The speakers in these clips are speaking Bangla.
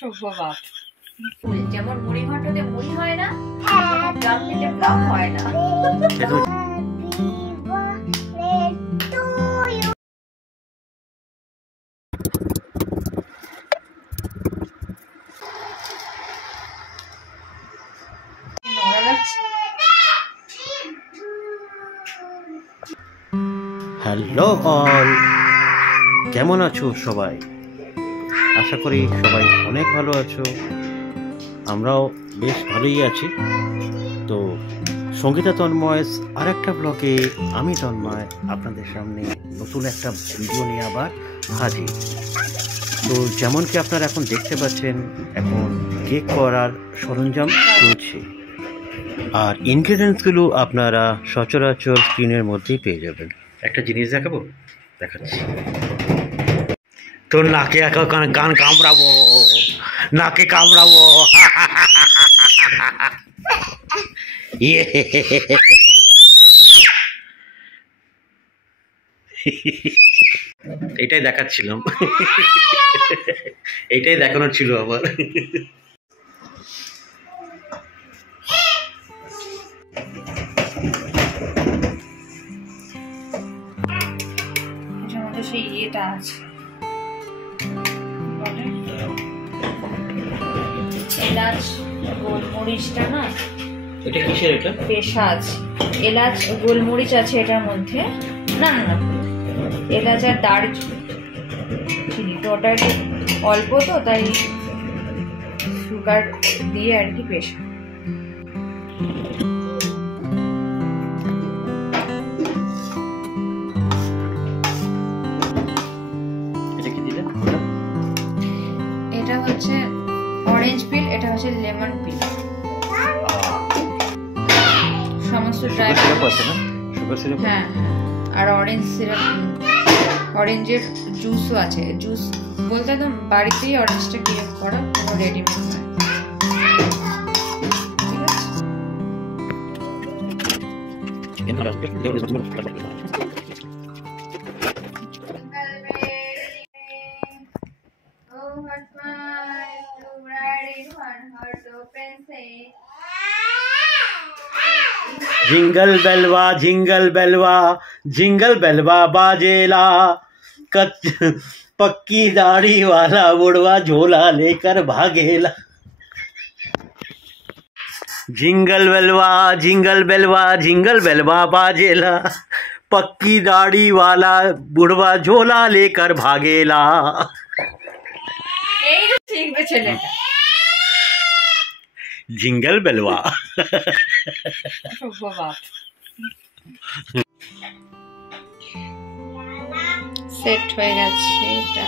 সভ্যবাদ যেমন মুড়ি ঘন্টতে মুড়ি হয় না, প্লাম খেতে প্লাম হয় না। হ্যালো অল, কেমন আছো সবাই? আশা করি সবাই অনেক ভালো আছো, আমরাও বেশ ভালোই আছি। তো সঙ্গীতা তন্ময়ের আর একটা ব্লগে আমি তন্ময় আপনাদের সামনে নতুন একটা ভিডিও নিয়ে আবার হাজির। তো যেমন কি আপনারা এখন দেখতে পাচ্ছেন, এখন কেক করার সরঞ্জাম চলছে, আর ইনগ্রেডিয়েন্টসগুলো আপনারা সচরাচর স্ক্রিনের মধ্যেই পেয়ে যাবেন। একটা জিনিস দেখাবো, দেখাচ্ছি। তোর নাকে কান কামড়াবো, নাকে কামড়াবো। এটাই দেখাচ্ছিলাম, এইটাই দেখানোর ছিল আবার। সেই ইয়েটা আছে, এলাচ গোলমরিচটা না, এটা কিসের? এটা পেশা আছে, এলাচ গোলমরিচ আছে এটার মধ্যে। না না না, এলাচ আর দারচিনি তো ওটা একটু অল্প, তো তাই সুগার দিয়ে আর কি পেশা। এটা হচ্ছে অরেঞ্জ পিল, এটা হচ্ছে লেমন পিল, সমস্ত ড্রাই ফ্রুট। হ্যাঁ, আর অরেঞ্জ সিরাপ, অরেঞ্জের জুসও আছে। জুস বলতে একদম বাড়িতেই অরেঞ্জটা ক্রিয়েট করা, কোনো রেডিমেড নয়। Jingle Belwa jingle Belwa jingle Belwa बाजेला, पक्की दाढ़ी वाला बुढ़वा झोला लेकर भागेला। Jingle Belwa jingle Belwa jingle Belwa बाजेला, पक्की दाढ़ी वाला बुढ़वा झोला लेकर भागेला। जिंगल बेलवा। সেট হয়ে গেছে এটা।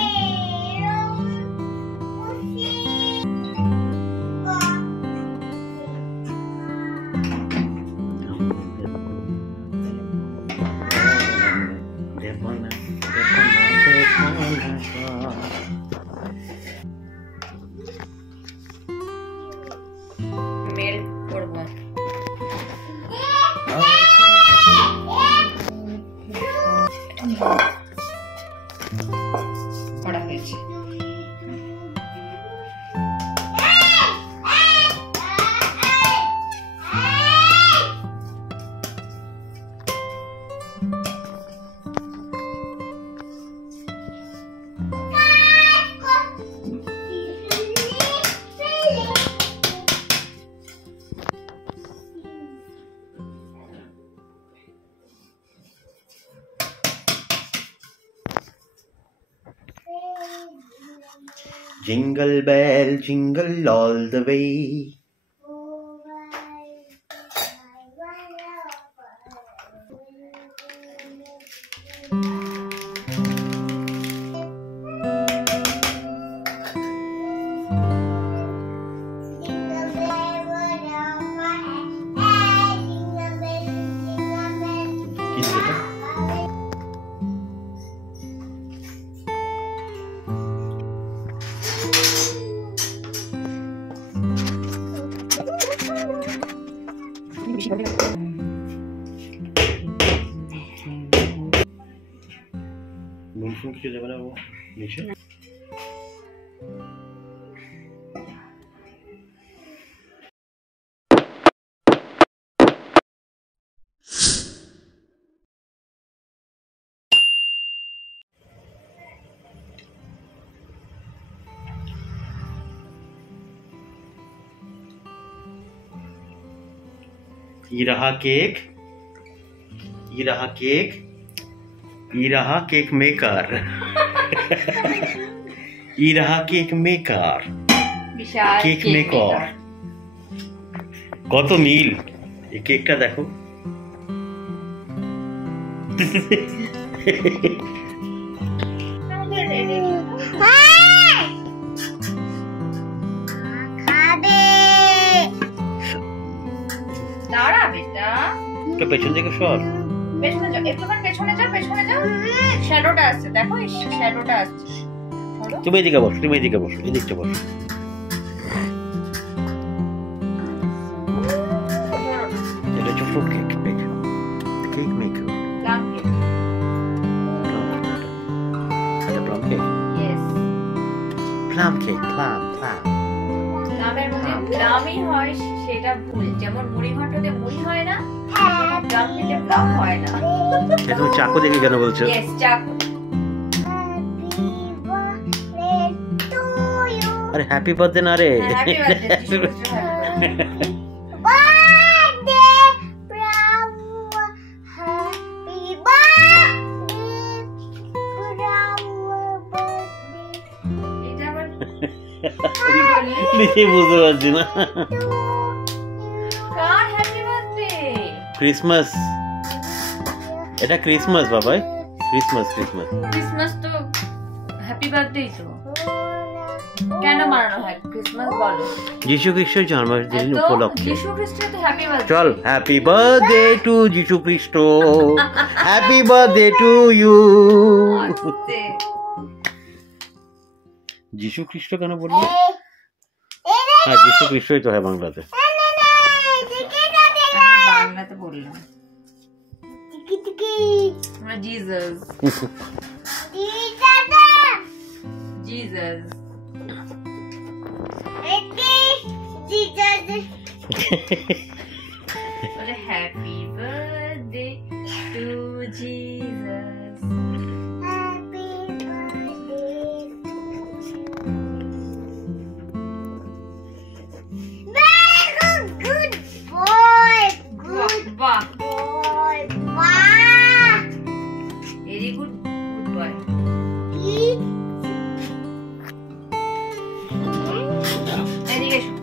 মেল করব, করা হয়েছে। Jingle bell, jingle all the way. নুন ফুন কিছু দেবে না ও নিচে? ये रहा केक, ये रहा केक, ये रहा केक मेकर। ये रहा केक मेकर, বিশাল কেক মেকার। কত মিল এই কেকটা দেখো। দাঁড়া বেটা, তো পেছন দিকে সর। পেছনে যাও, একটুখানি পেছনে যাও, পেছনে যাও। শ্যাডোটা আসছে, দেখো এই শ্যাডোটা আসছে। সরো। তুমি এদিকে বসো, তুমি এদিকে বসো, এদিকটা বসো। এটা হচ্ছে fruit cake maker, cake maker. Plum cake. এটা plum cake, yes. Plum cake, plum plum. প্লামের মধ্যে প্লামই হয় সেটা ভুল। যেমন মুড়ি ঘন্টতে মুড়ি হয় না, প্লাম খেতে প্লাম হয় না। এটা তুমি চাকু দেখে কেন বলছো? ইয়েস, চাকু। আরে হ্যাপি বার্থডে না রে। Happy birthday. এটা আবার কি বললি? দেখে বুঝতে পারছি না। কার হ্যাপি বার্থডে? ক্রিসমাস, এটা ক্রিসমাস বাবাই, ক্রিসমাস ক্রিসমাস। ক্রিসমাস তো হ্যাপি বার্থডেই তো। কেন মানানো হয় ক্রিসমাস বলো? যিশু খ্রিস্টের জন্মদিন এত উপলক্ষে। যিশু খ্রিস্টের তো হ্যাপি বার্থডে। চল, হ্যাপি বার্থডে টু যিশু খ্রিস্ট, হ্যাপি বার্থডে টু ইউ। যিশু খ্রিস্ট কেন বললি? হ্যাঁ, যিশু খ্রিস্টই তো হয় বাংলাতে। বাংলাতে বললাম আমরা জিসাস। জিসাস বলে হ্যাপি বার্থডে টু জিসাস। বাহ, ভেরি গুড, গুড বয়। এদিকে এসো।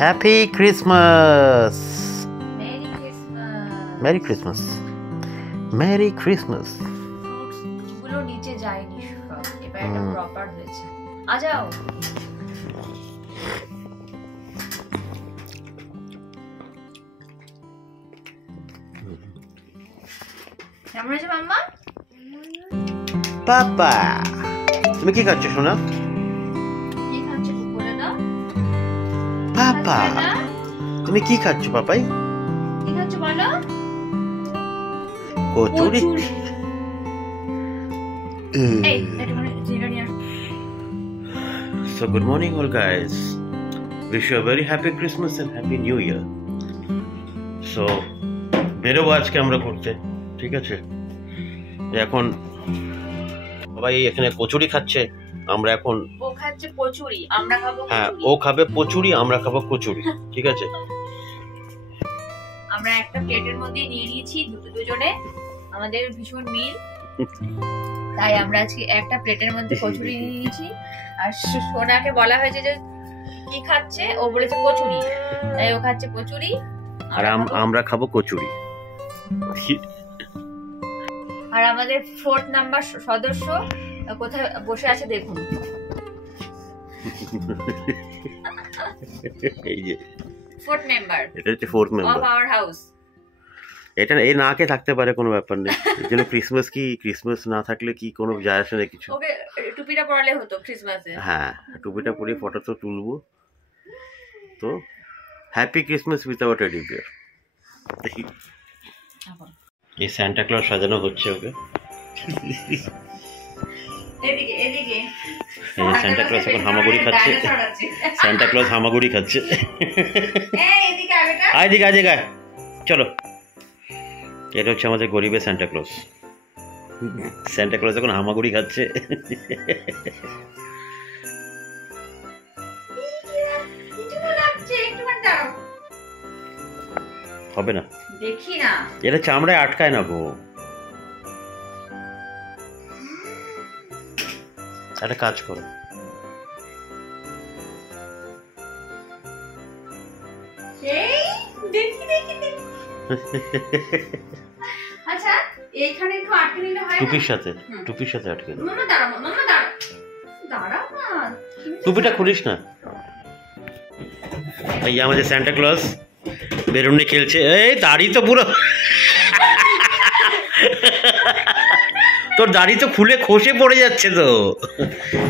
Happy Christmas, merry Christmas. Merry Christmas, merry Christmas. Fruits গুলো নিচে যায়নি সব, এবার এটা প্রপার হয়েছে। আ যাও। কেমন হয়েছে মাম্মা? পাপা, তুমি কি খাচ্ছ সোনা? কি খাচ্ছ বলে দাও। পাপা, খাচ্ছ না? তুমি কি খাচ্ছ পাপাই? কি খাচ্ছ বলো? কচুরি। কচুরি। এই এটা মানে জিরা নিয়ে আসো। So good morning all guys. Wish you a very happy Christmas and happy New Year. So বেরোবো আজকে আমরা ঘুরতে, ঠিক আছে? এখন সবাই এখানে কচুরি খাচ্ছে, আমরা এখন ও খাচ্ছে কচুরি, আমরা খাবো হ্যাঁ, কচুরি। ও খাবে কচুরি, আমরা খাবো কচুরি, ঠিক আছে? আমরা একটা প্লেটের মধ্যে নিয়ে নিয়েছি দুজনে, আমাদের ভীষণ মিল, তাই আমরা আজকে একটা প্লেটের মধ্যে কচুরি নিয়ে নিয়েছি। আর সোনাকে বলা হয়েছে যে কি খাচ্ছে, ও বলেছে কচুরি, তাই ও খাচ্ছে কচুরি আর আমরা খাবো কচুরি। আর আমাদের 4th নাম্বার সদস্য কোথায় বসে আছে দেখুন। এই যে 4th মেম্বার এটা হচ্ছে 4th of member. Our house. এটা এই না কে থাকতে পারে, কোনো ব্যাপার নেই। এই জন্য ক্রিসমাস কি, ক্রিসমাস না থাকলে কি কোনো যায় আসে না কিছু। ওকে টুপিটা পরালে হতো ক্রিসমাসে। হ্যাঁ, টুপিটা পরে ফটো তো তুলবো। তো happy Christmas with our teddy bear. এই সান্টা ক্লজ সাজানো হচ্ছে ওকে। এদিকে এদিকে এই যে সান্টা ক্লজ এখন হামাগুড়ি খাচ্ছে। সান্টা ক্লজ হামাগুড়ি খাচ্ছে। আয় দিকে আয় দিকে, চলো। এটা হচ্ছে আমাদের গরিবের সান্টা ক্লজ। সান্টা ক্লজ এখন হামাগুড়ি খাচ্ছে। হবে না, দেখি না, এটা চামড়ায় আটকায় না গো। একটা কাজ করো, আচ্ছা এইখানে একটু আটকে নিলে হয় না? টুপির সাথে, টুপির সাথে আটকে দাও। মামা দাঁড়াও, মামা দাঁড়াও, দাঁড়াও না, টুপিটা খুলিস না। এই আমাদের সান্টা ক্লজ বেলুন খেলছে। এই দাড়ি তো পুরো, তোর দাড়ি তো খুলে খসে পড়ে যাচ্ছে তো।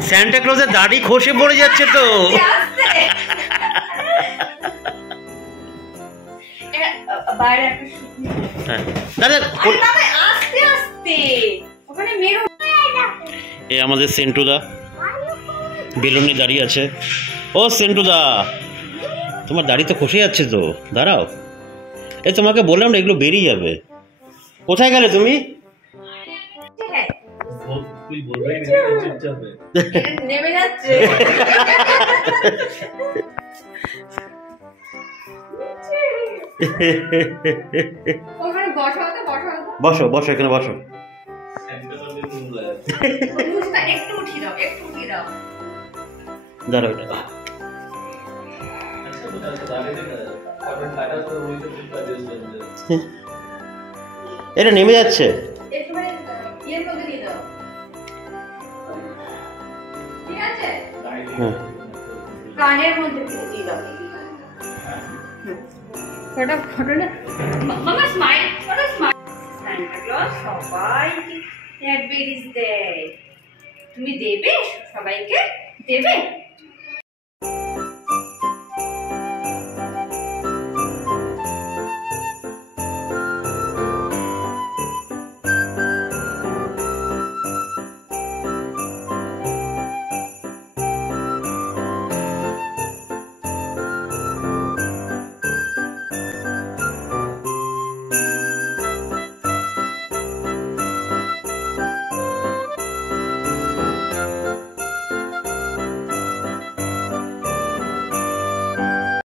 সান্টা ক্লজের দাড়ি খসে পড়ে যাচ্ছে তো। বাইরে একটা শুকনো, হ্যাঁ দাদা আস্তে আস্তে ওখানে মেরো। এই আমাদের সেন্টুদা বেলুনে দাঁড়িয়ে আছে। ও সেন্টুদা, তোমার দাড়ি তো খসে যাচ্ছে তো, দাঁড়াও। এই তোমাকে বললাম না এগুলো বেরিয়ে যাবে। কোথায় গেলে তুমি? নেমে যাচ্ছে। ওখানে বসো, বসো বসো, এখানে বসো। একটু উঠিয়ে দাও, একটু উঠিয়ে দাও। দাঁড়াও, এটা নেমে যাচ্ছে। একেবারে ইয়ের মধ্যে দিয়ে দাও, ঠিক আছে? কানের মধ্যে দিয়ে দাও। ফটো ফটো না মামা, smile photo, smile. Santa Claus সবাইকে ক্যাডবেরিজ দেয়, তুমি দেবে? সবাইকে দেবে?